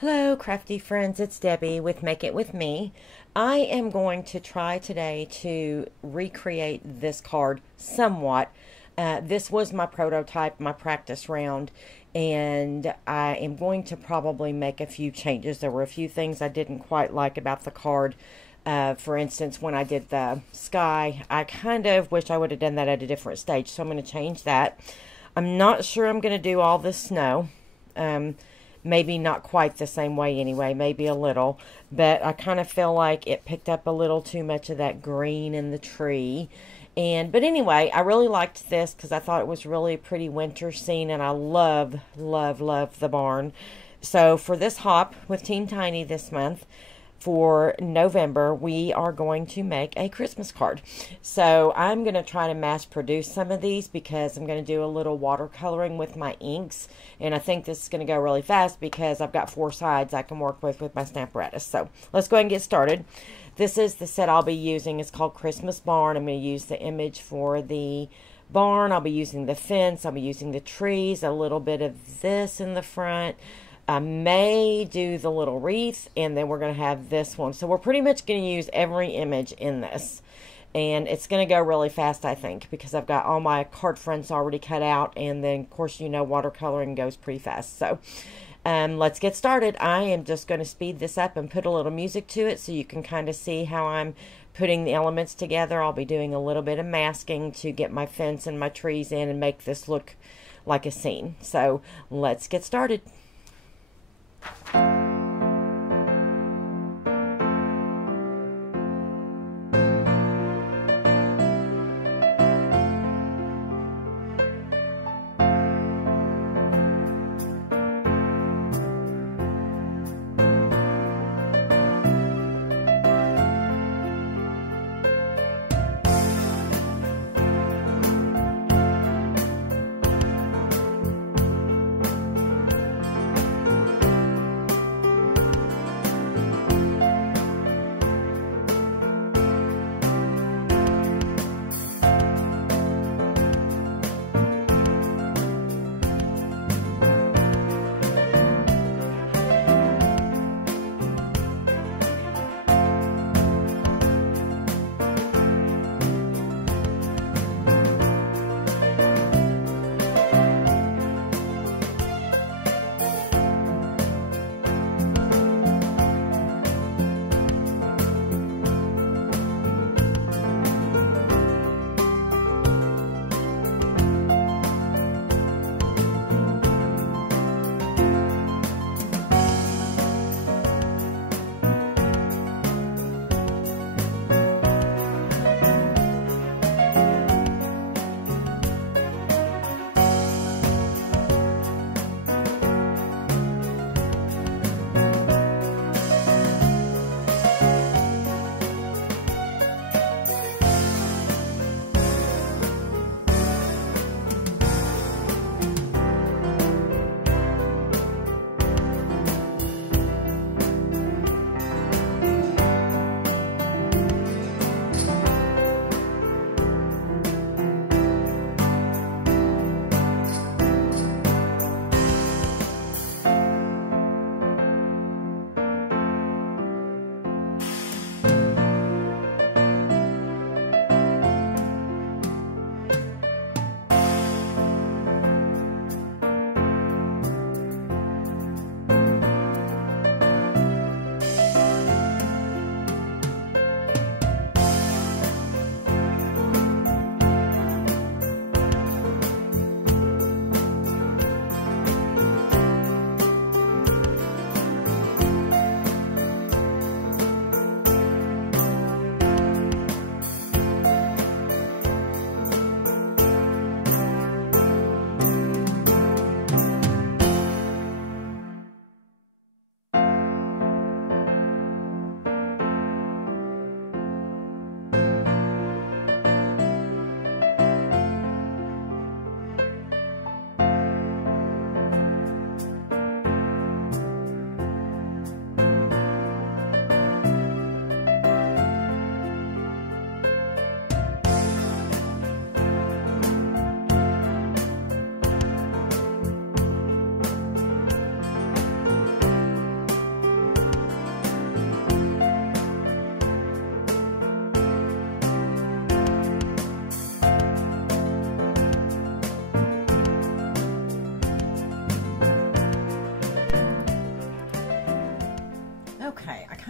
Hello, crafty friends. It's Debbie with Make It With Me. I am going to try today to recreate this card somewhat. This was my prototype, my practice round, and I am going to probably make a few changes. There were a few things I didn't quite like about the card. For instance, when I did the sky, I kind of wish I would have done that at a different stage, so I'm going to change that. I'm not sure I'm going to do all the snow. Maybe not quite the same way anyway, maybe a little, but I kind of feel like it picked up a little too much of that green in the tree. But anyway, I really liked this because I thought it was really a pretty winter scene, and I love, love, love the barn. So for this hop with Team Tiny this month, for November, we are going to make a Christmas card. So I'm going to try to mass produce some of these because I'm going to do a little watercoloring with my inks. And I think this is going to go really fast because I've got 4 sides I can work with my Stamparatus. So let's go ahead and get started. This is the set I'll be using. It's called Christmas Barn. I'm going to use the image for the barn. I'll be using the fence. I'll be using the trees, a little bit of this in the front. I may do the little wreath, and then we're going to have this one. So we're pretty much going to use every image in this. And it's going to go really fast, I think, because I've got all my card fronts already cut out. And then, of course, you know, watercoloring goes pretty fast. So let's get started. I am just going to speed this up and put a little music to it so you can kind of see how I'm putting the elements together. I'll be doing a little bit of masking to get my fence and my trees in and make this look like a scene. So let's get started.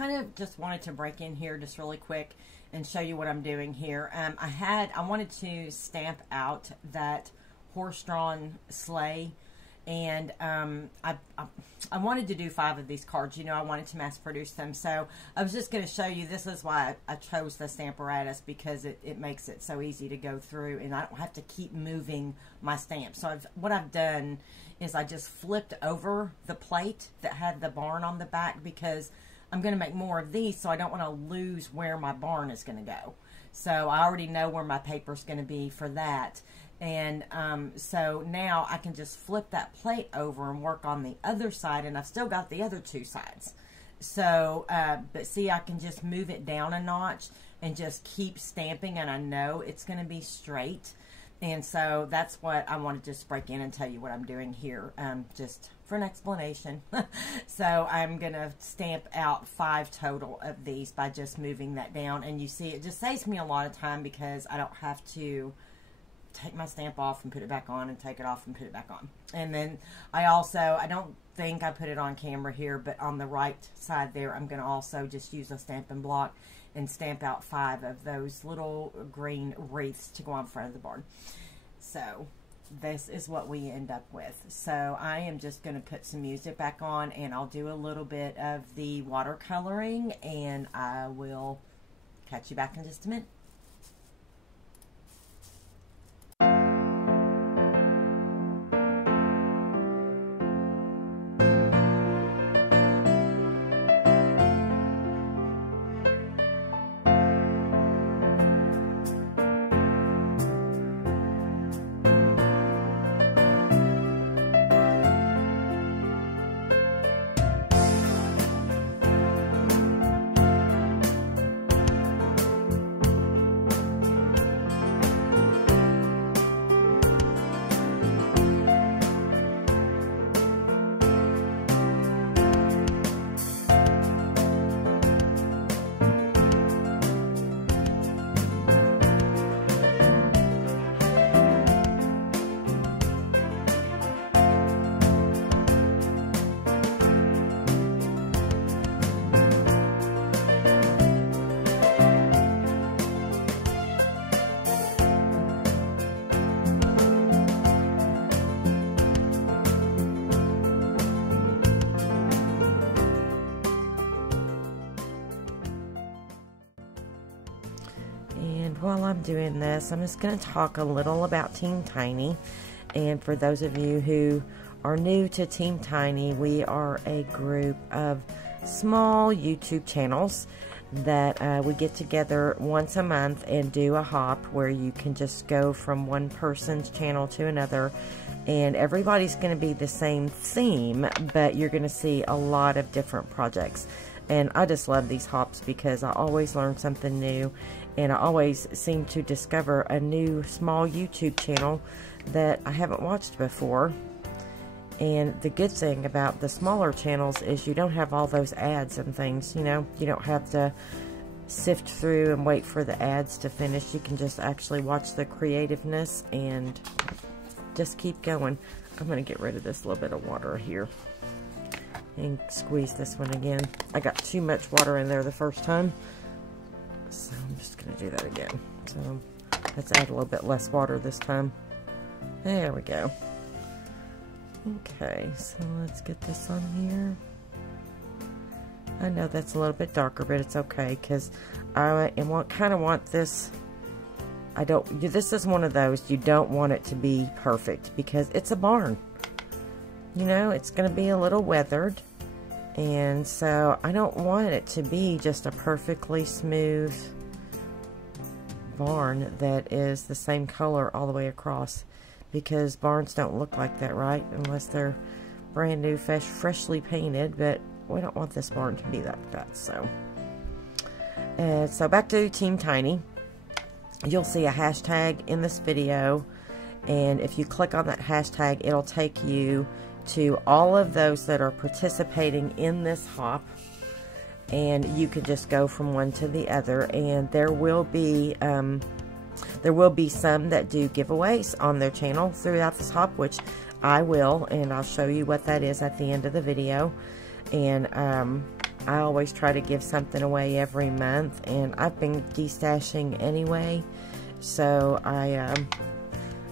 kind of just wanted to break in here just really quick and show you what I'm doing here. I wanted to stamp out that horse-drawn sleigh, and I wanted to do 5 of these cards. You know, I wanted to mass produce them, so I was just going to show you. This is why I chose the Stamparatus, because it makes it so easy to go through, and I don't have to keep moving my stamp. So what I've done is I just flipped over the plate that had the barn on the back, because I'm going to make more of these, so I don't want to lose where my barn is going to go. So I already know where my paper is going to be for that. And so now I can just flip that plate over and work on the other side, and I've still got the other 2 sides. So, but see, I can just move it down a notch and just keep stamping, and I know it's going to be straight. And so that's what I want to just break in and tell you what I'm doing here, just for an explanation. So I'm going to stamp out 5 total of these by just moving that down. And you see, it just saves me a lot of time, because I don't have to take my stamp off and put it back on, and take it off and put it back on. And then I don't think I put it on camera here, but on the right side there, I'm going to also just use a Stampin' Block and stamp out 5 of those little green wreaths to go on front of the barn. So this is what we end up with. So I am just going to put some music back on, and I'll do a little bit of the watercoloring, and I will catch you back in just a minute. While I'm doing this, I'm just going to talk a little about Team Tiny. And for those of you who are new to Team Tiny, we are a group of small YouTube channels that we get together once a month and do a hop where you can just go from one person's channel to another, and everybody's going to be the same theme, but you're going to see a lot of different projects. And I just love these hops, because I always learn something new, and I always seem to discover a new small YouTube channel that I haven't watched before. And the good thing about the smaller channels is you don't have all those ads and things, you know. You don't have to sift through and wait for the ads to finish. You can just actually watch the creativeness and just keep going. I'm going to get rid of this little bit of water here and squeeze this one again. I got too much water in there the first time, so I'm just going to do that again. So let's add a little bit less water this time. There we go. Okay, so let's get this on here. I know that's a little bit darker, but it's okay, because I kind of want this. This is one of those, you don't want it to be perfect, because it's a barn. You know, it's going to be a little weathered, and so I don't want it to be just a perfectly smooth barn that is the same color all the way across, because barns don't look like that, right? Unless they're brand new, freshly painted, but we don't want this barn to be like that. So back to Team Tiny. You'll see a hashtag in this video, and if you click on that hashtag, it'll take you to all of those that are participating in this hop, and you can just go from one to the other. And there will be some that do giveaways on their channel throughout this hop, which I will, and I'll show you what that is at the end of the video. And I always try to give something away every month, and I've been destashing anyway, so I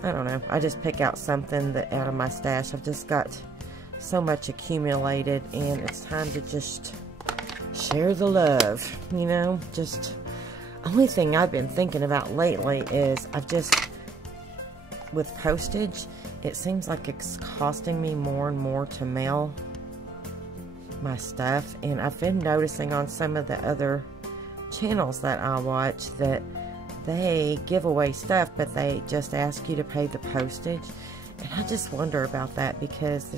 don't know, I just pick out something that out of my stash. I've just got so much accumulated, and it's time to just share the love, you know. Just only thing I've been thinking about lately is with postage, it seems like it's costing me more and more to mail my stuff, and I've been noticing on some of the other channels that I watch that they give away stuff, but they just ask you to pay the postage, and I just wonder about that, because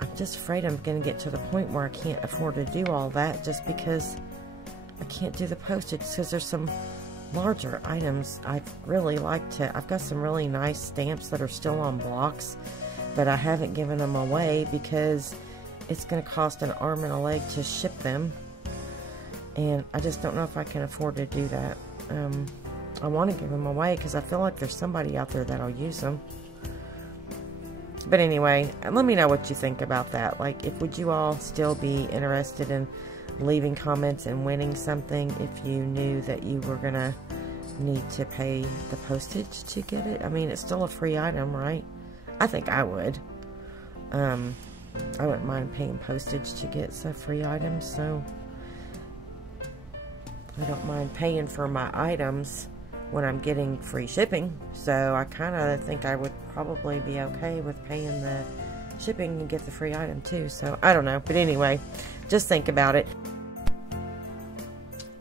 I'm just afraid I'm gonna get to the point where I can't afford to do all that just because I can't do the postage, because there's some larger items I'd really like to. I've got some really nice stamps that are still on blocks, but I haven't given them away because it's going to cost an arm and a leg to ship them, and I just don't know if I can afford to do that. I want to give them away because I feel like there's somebody out there that'll use them. But anyway, let me know what you think about that. Like, would you all still be interested in leaving comments and winning something if you knew that you were gonna need to pay the postage to get it? I mean, it's still a free item, right? I think I would. I wouldn't mind paying postage to get some free items, so I don't mind paying for my items when I'm getting free shipping. So I kind of think I would probably be okay with paying the shipping and get the free item too. So I don't know, but anyway, just think about it.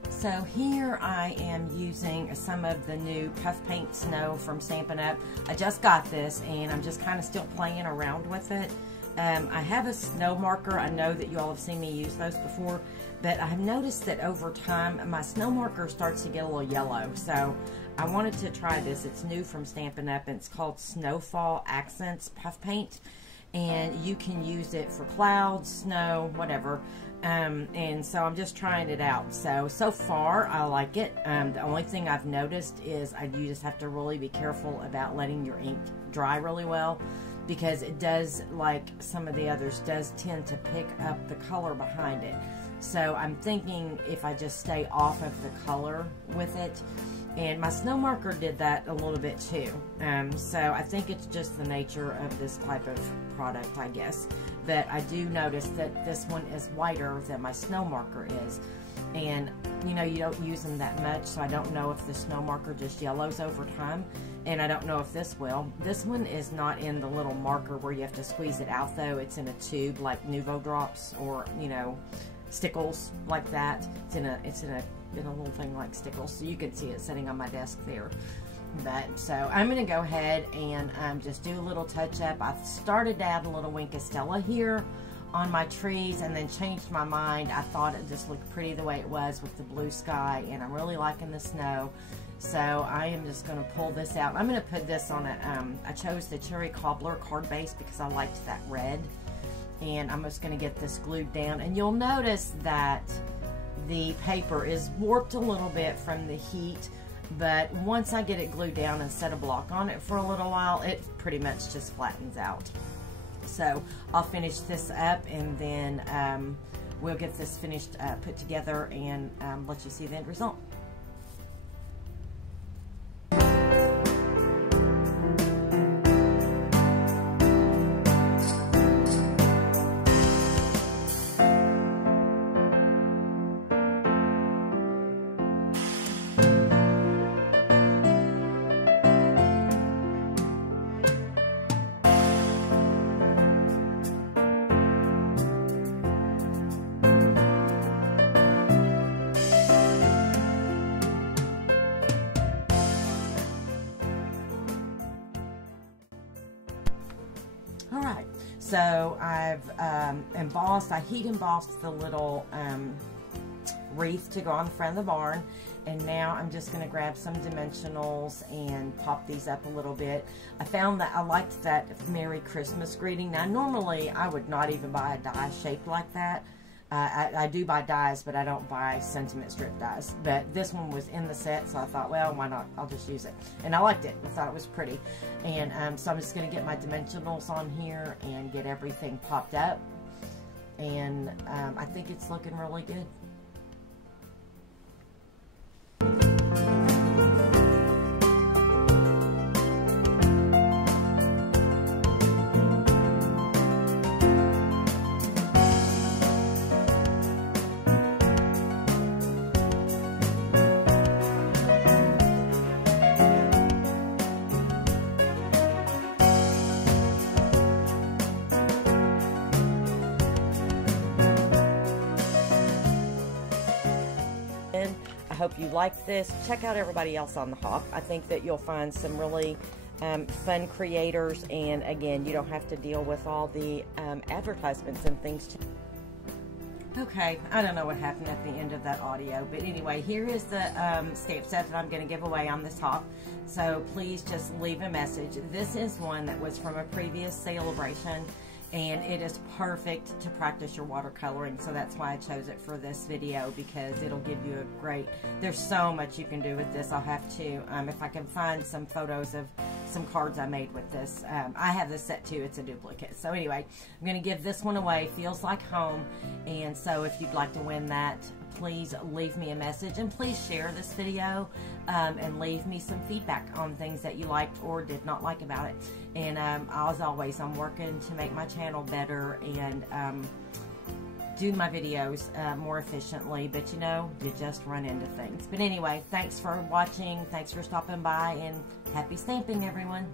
So here I am using some of the new Puff Paint Snow from Stampin' Up. I just got this, and I'm just kind of still playing around with it. I have a snow marker. I know that you all have seen me use those before, but I've noticed that over time my snow marker starts to get a little yellow. So I wanted to try this. It's new from Stampin' Up, and it's called Snowfall Accents Puff Paint, and you can use it for clouds, snow, whatever. And so I'm just trying it out. So far I like it. The only thing I've noticed is you just have to really be careful about letting your ink dry really well, because it does, like some of the others, does tend to pick up the color behind it. So I'm thinking if I just stay off of the color with it. And my snow marker did that a little bit too. So I think it's just the nature of this type of product, I guess. But I do notice that this one is whiter than my snow marker is. And, you know, you don't use them that much, so I don't know if the snow marker just yellows over time. And I don't know if this will. This one is not in the little marker where you have to squeeze it out, though. It's in a tube like Nuvo Drops or, you know, Stickles like that. It's in a little thing like Stickles, so you can see it sitting on my desk there. But so I'm going to go ahead and just do a little touch up. I started to add a little Wink of Stella here on my trees, and then changed my mind. I thought it just looked pretty the way it was with the blue sky, and I'm really liking the snow. So I am just going to pull this out. I'm going to put this on I chose the Cherry Cobbler card base because I liked that red, and I'm just going to get this glued down. And you'll notice that the paper is warped a little bit from the heat, but once I get it glued down and set a block on it for a little while, it pretty much just flattens out. So I'll finish this up, and then we'll get this finished, put together, and let you see the end result. Alright, so I've embossed, I heat embossed the little wreath to go on the front of the barn, and now I'm just going to grab some dimensionals and pop these up a little bit. I found that I liked that Merry Christmas greeting. Now normally I would not even buy a die shaped like that. I do buy dies, but I don't buy sentiment strip dies. But this one was in the set, so I thought, well, why not? I'll just use it. And I liked it. I thought it was pretty. And so I'm just going to get my dimensionals on here and get everything popped up. and I think it's looking really good. I hope you liked this. Check out everybody else on the hop. I think that you'll find some really fun creators, and again, you don't have to deal with all the advertisements and things. Okay, I don't know what happened at the end of that audio, but anyway, here is the stamp set that I'm going to give away on this hop. So please just leave a message. This is one that was from a previous celebration, and it is perfect to practice your watercoloring, so that's why I chose it for this video, because it'll give you a great, there's so much you can do with this. I'll have to, if I can find some photos of some cards I made with this. I have this set too, it's a duplicate. So anyway, I'm going to give this one away, Feels Like Home, and so if you'd like to win that, please leave me a message, and please share this video and leave me some feedback on things that you liked or did not like about it. And as always, I'm working to make my channel better and do my videos more efficiently, but you know, you just run into things. But anyway, thanks for watching, thanks for stopping by, and happy stamping, everyone.